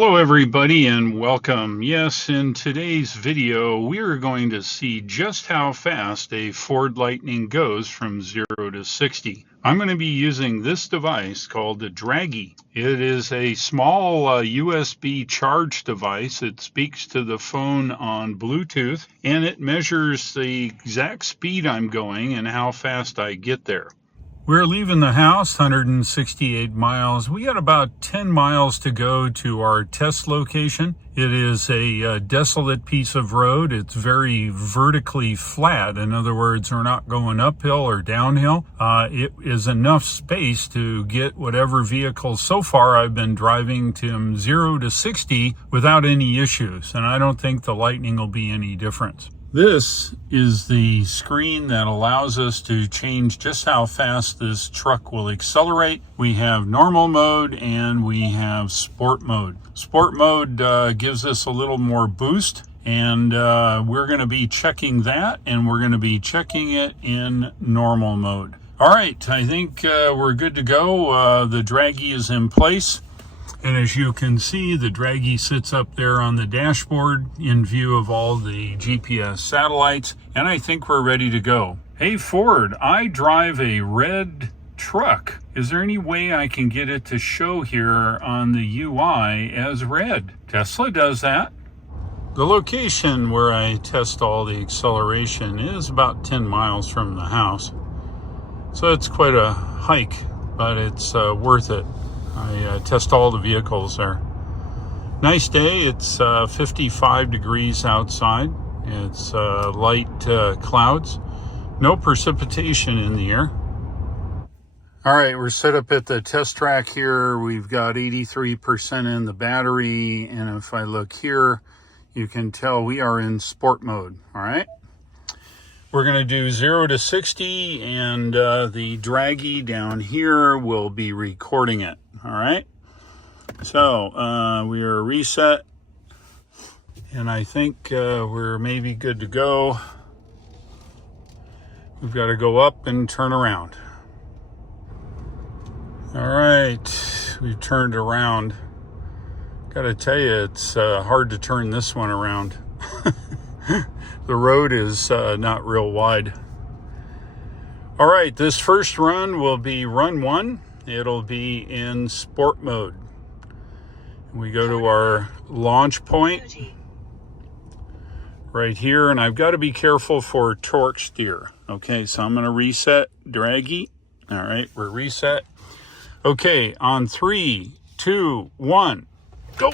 Hello everybody and welcome. Yes, in today's video we are going to see just how fast a Ford Lightning goes from 0 to 60. I'm going to be using this device called the Draggy. It is a small USB charge device. It speaks to the phone on Bluetooth and it measures the exact speed I'm going and how fast I get there. We're leaving the house, 168 miles. We got about 10 miles to go to our test location. It is a desolate piece of road. It's very vertically flat. In other words, we're not going uphill or downhill. It is enough space to get whatever vehicle so far I've been driving to 0 to 60 without any issues. And I don't think the Lightning will be any different. This is the screen that allows us to change just how fast this truck will accelerate. We have normal mode and we have sport mode. Sport mode gives us a little more boost, and we're going to be checking that, and we're going to be checking it in normal mode. All right, I think we're good to go. The Draggy is in place. And as you can see, the Draggy sits up there on the dashboard in view of all the GPS satellites, and I think we're ready to go. Hey Ford, I drive a red truck. Is there any way I can get it to show here on the UI as red? Tesla does that. The location where I test all the acceleration is about 10 miles from the house. So it's quite a hike, but it's worth it. I test all the vehicles there. Nice day. It's 55 degrees outside. It's light clouds. No precipitation in the air. All right, we're set up at the test track here. We've got 83% in the battery. And if I look here, you can tell we are in sport mode. All right. We're going to do 0 to 60, and the Draggy down here will be recording it. All right. So we are reset, and I think we're maybe good to go. We've got to go up and turn around. All right, we've turned around. Got to tell you, it's hard to turn this one around. The road is not real wide. All right, this first run will be run 1. It'll be in sport mode. We go to our launch point right here, and I've got to be careful for torque steer. Okay, so I'm going to reset Draggy. All right, we're reset. Okay, on 3, 2, 1, go.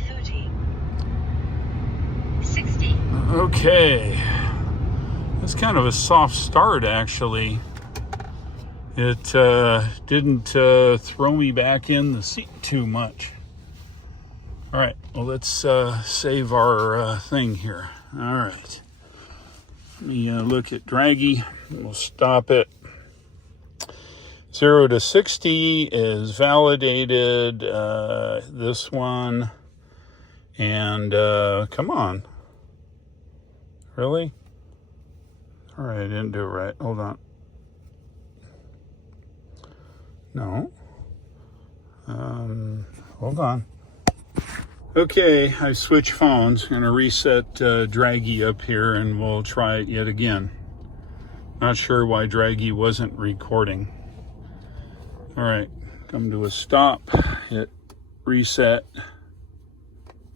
30, 60. Okay, that's kind of a soft start, actually. It didn't throw me back in the seat too much. All right, well, let's save our thing here. All right, let me look at Draggy. We'll stop it. 0 to 60 is validated. This one, and come on. Really? All right, I didn't do it right. Hold on. No. Hold on. Okay, I switched phones. I'm going to reset Draggy up here, and we'll try it yet again. Not sure why Draggy wasn't recording. All right, come to a stop. Hit reset.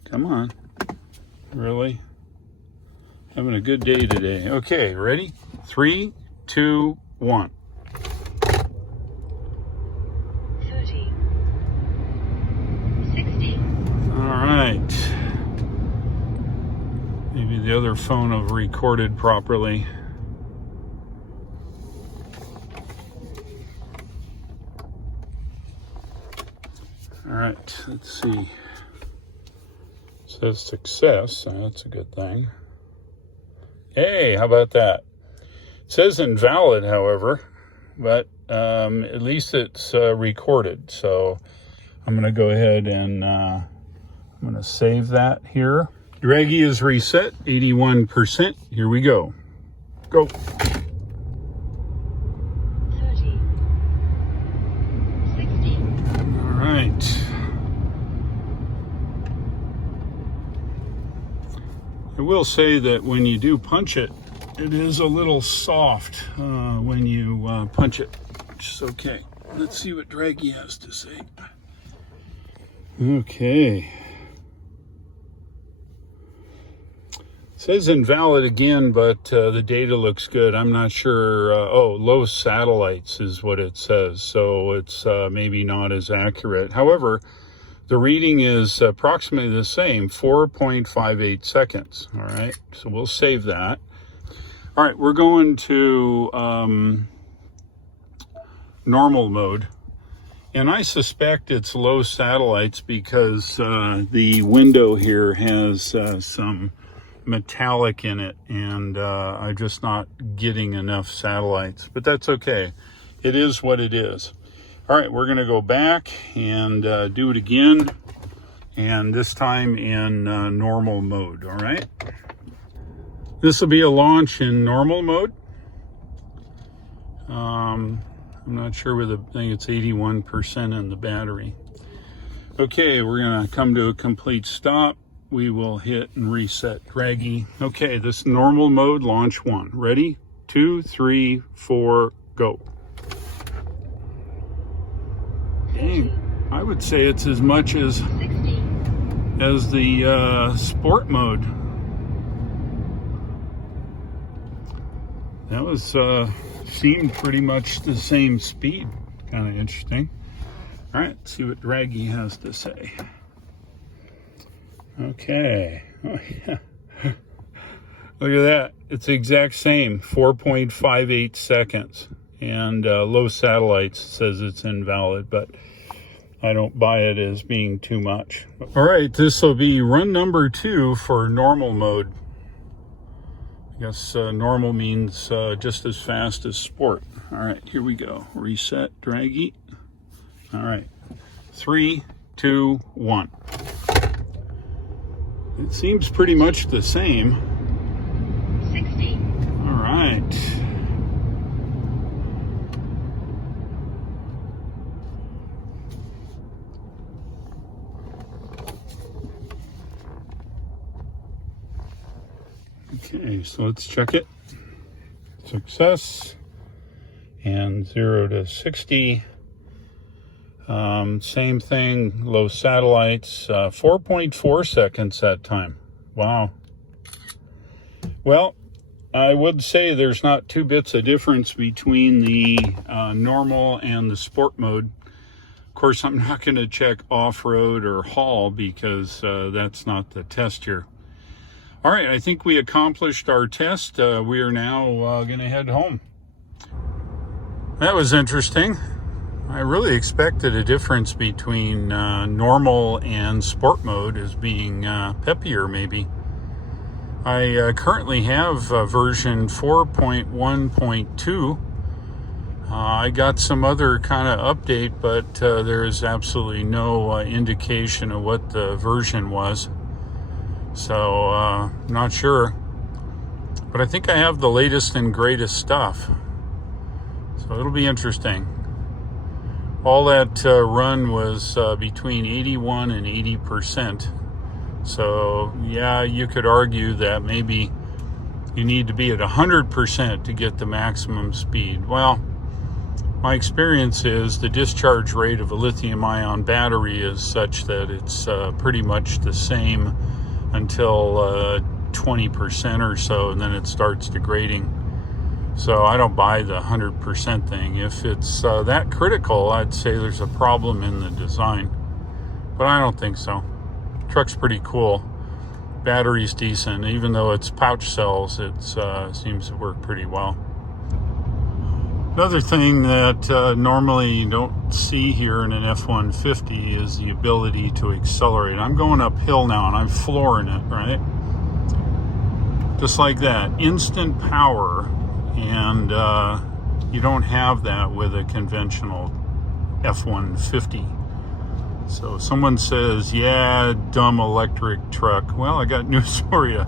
Come on. Really? Having a good day today. Okay, ready? 3, 2, 1. 30, 60. All right. Maybe the other phone will have recorded properly. All right, let's see. It says success, so that's a good thing. Hey, how about that? It says invalid, however, but at least it's recorded. So I'm going to go ahead and I'm going to save that here. Draggy is reset, 81%. Here we go. Go. 30, 60. All right. I will say that when you do punch it, it is a little soft when you punch it, which is okay. Let's see what Draggy has to say. Okay. It says invalid again, but the data looks good. I'm not sure. Oh, low satellites is what it says, so it's maybe not as accurate. However, the reading is approximately the same, 4.58 seconds. All right, so we'll save that. All right, we're going to normal mode. And I suspect it's low satellites because the window here has some metallic in it, and I'm just not getting enough satellites. But that's okay. It is what it is. All right, we're going to go back and do it again, and this time in normal mode. All right. This will be a launch in normal mode. I'm not sure whether I think it's 81% in the battery. Okay, we're going to come to a complete stop. We will hit and reset Draggy. Okay, this normal mode, launch 1. Ready? 2, 3, 4, go. Dang, I would say it's as much as the sport mode. That was seemed pretty much the same speed. Kind of interesting. All right, let's see what Draggy has to say. Okay. Oh, yeah. Look at that. It's the exact same, 4.58 seconds. And low satellites says it's invalid, but I don't buy it as being too much. All right, this will be run number 2 for normal mode. I guess normal means just as fast as sport. All right, here we go. Reset Draggy. All right, 3, 2, 1. It seems pretty much the same. 60. All right. Okay, so let's check it. Success. And 0 to 60. Same thing, low satellites, 4.4 seconds that time. Wow. Well, I would say there's not 2 bits of difference between the normal and the sport mode. Of course, I'm not going to check off-road or haul because that's not the test here. All right, I think we accomplished our test. We are now going to head home. That was interesting. I really expected a difference between normal and sport mode as being peppier, maybe. I currently have version 4.1.2. I got some other kind of update, but there is absolutely no indication of what the version was. So, not sure. But I think I have the latest and greatest stuff. So it'll be interesting. All that run was between 81 and 80%. So, yeah, you could argue that maybe you need to be at 100% to get the maximum speed. Well, my experience is the discharge rate of a lithium-ion battery is such that it's pretty much the same until 20% or so, and then it starts degrading. So I don't buy the 100% thing. If it's that critical, I'd say there's a problem in the design. But I don't think so. Truck's pretty cool. Battery's decent. Even though it's pouch cells, it seems to work pretty well. Another thing that normally you don't see here in an F-150 is the ability to accelerate. I'm going uphill now and I'm flooring it, right? Just like that. Instant power. And you don't have that with a conventional F-150. So someone says, yeah, dumb electric truck. Well, I got news for you.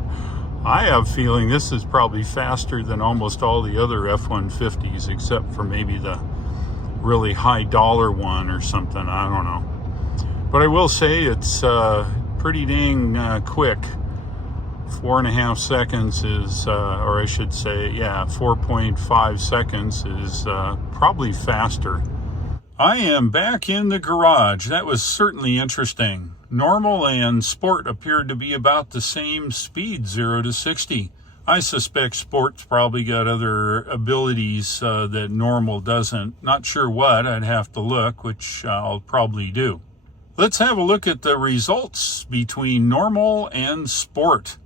I have a feeling this is probably faster than almost all the other F-150s, except for maybe the really high dollar one or something. I don't know. But I will say it's pretty dang quick. 4.5 seconds is, or I should say, yeah, 4.5 seconds is probably faster. I am back in the garage. That was certainly interesting. Normal and Sport appeared to be about the same speed, 0 to 60. I suspect Sport's probably got other abilities that Normal doesn't. Not sure what, I'd have to look, which I'll probably do. Let's have a look at the results between Normal and Sport.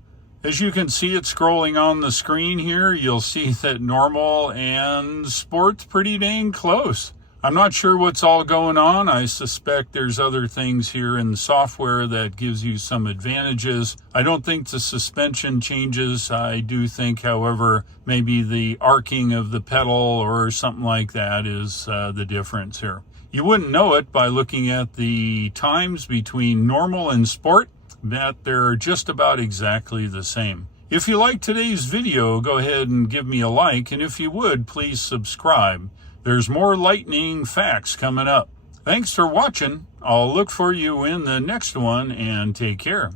As you can see it scrolling on the screen here, you'll see that Normal and Sport's pretty dang close. I'm not sure what's all going on. I suspect there's other things here in the software that gives you some advantages. I don't think the suspension changes. I do think, however, maybe the arcing of the pedal or something like that is the difference here. You wouldn't know it by looking at the times between Normal and Sport, but they're just about exactly the same. If you like today's video, go ahead and give me a like, and if you would, please subscribe. There's more lightning facts coming up. Thanks for watching. I'll look for you in the next one, and take care.